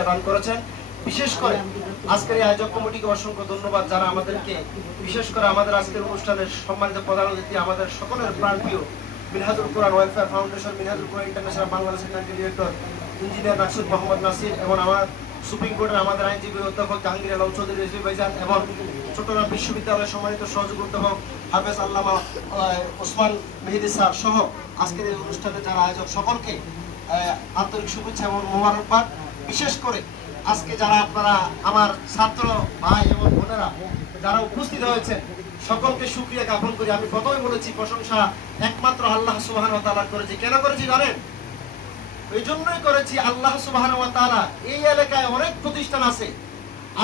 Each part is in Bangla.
শিক্ষা দান করেছেন। বিশেষ করে আজকের এই আয়োজক কমিটিকে অসংখ্য ধন্যবাদ যারা আমাদেরকে, বিশেষ করে আমাদের আজকের অনুষ্ঠানের সম্মানিত প্রধান অতিথি আমাদের সকলের প্রাণপ্রিয় Minhajul Quran welfare foundation, Minhajul Quran international বাংলাদেশের country director engineer Naksud Mohammad Nasir এবং আমার সুপ্রিম কোর্টের আমাদের আইনজীবী অধ্যাপক জাহাঙ্গীর আলম চৌধুরী রেজবি ভাইজান এবং চট্টগ্রাম বিশ্ববিদ্যালয়ের সম্মানিত সহযোগী অধ্যাপক হাফেজ আল্লামা ওসমান মেহেদি স্যার সহ আজকের এই অনুষ্ঠানে যারা আয়োজক সকলকে আন্তরিক শুভেচ্ছা এবং মোবারকবাদ। বিশেষ করে আজকে যারা আপনারা আমার ছাত্র ভাই এবং বোনেরা যারা উপস্থিত হয়েছেন সকলকে সুক্রিয়া জ্ঞাপন করি। আমি প্রথমে বলেছি, প্রশংসা একমাত্র আল্লাহ সুবাহান করেছি। কেন করেছি জানেন? এই জন্যই করেছি আল্লাহ সুবাহান এই এলাকায় অনেক প্রতিষ্ঠান আছে।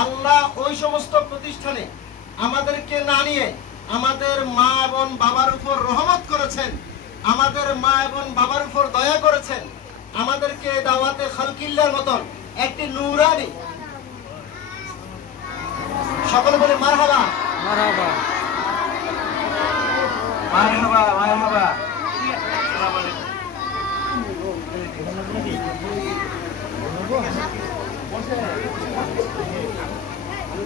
আল্লাহ ওই সমস্ত প্রতিষ্ঠানে আমাদেরকে না নিয়ে আমাদের মা এবং বাবার উপর রহমত করেছেন, আমাদের মা এবং বাবার উপর দয়া করেছেন আমাদেরকে দাওয়াতে খালকিল্লার মতন একটি নুরানি। সকলে বলে মার হাবা মারহাবা। মারহাবা মারহাবা।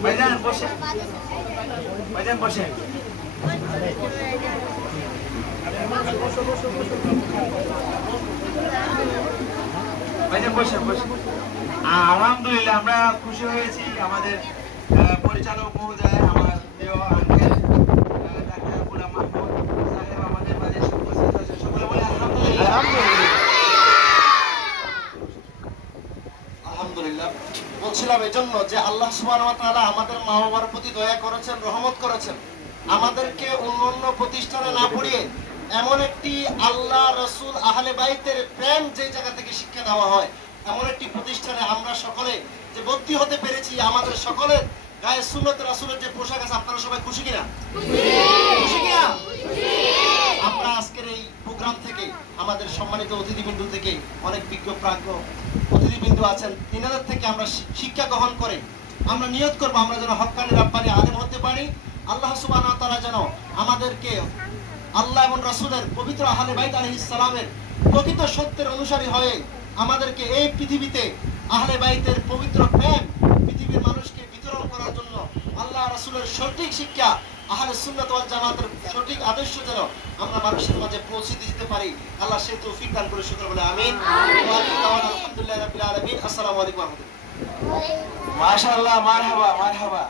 ভাইজান বসে। ভাইজান বসে। ভাইজান বসে বসে। আমরা খুশি হয়েছি আমাদের পরিচালক আলহামদুলিল্লাহ। বলছিলাম এই জন্য যে আল্লাহ ওয়া আমাদের মা বাবার প্রতি দয়া করেছেন, রহমত করেছেন। আমাদেরকে অন্য অন্য প্রতিষ্ঠানে না পড়িয়ে এমন একটি আল্লাহ রসুল আহলে বাইতের প্রেম যে জায়গা থেকে শিক্ষা দেওয়া হয়, এমন একটি প্রতিষ্ঠানে আমরা সকলে যে ভর্তি হতে পেরেছি, আমাদের সকলের গায়ে সুন্নত রাসূলের যে পোশাক আছে, আপনারা সবাই খুশি কিনা? খুশি কিনা? আমরা আজকের এই প্রোগ্রাম থেকে আমাদের সম্মানিত অতিথিবৃন্দ থেকে অনেক বিজ্ঞ প্রাজ্ঞ অতিথিবৃন্দ আছেন, তিনাদের থেকে আমরা শিক্ষা গ্রহণ করে আমরা নিয়ত করব। আমরা যেন হক্কানি রাব্বানি আলেম হতে পারি। আল্লাহ ওয়া তাআলা যেন আমাদেরকে আল্লাহ এবং রাসূলের পবিত্র আহলে বাইত আলাইহিস সালামের প্রকৃত সত্যের অনুসারী হয়ে আমাদেরকে এই পৃথিবীতে আহলে বাইতের পবিত্র প্রেম পৃথিবীর মানুষকে বিতরণ করার জন্য আল্লাহ রাসূলের সঠিক শিক্ষা আহলে সুন্নাত ওয়াল জামাতের সঠিক আদর্শ যেন আমরা মানুষের মাঝে পৌঁছে দিতে পারি। আল্লাহ সে তৌফিক দান করে শুকর বলে আমিন। আলহামদুলিল্লাহি রাব্বিল আলামিন। আসসালামু আলাইকুম মাশাআল্লাহ মারহাবা মারহাবা।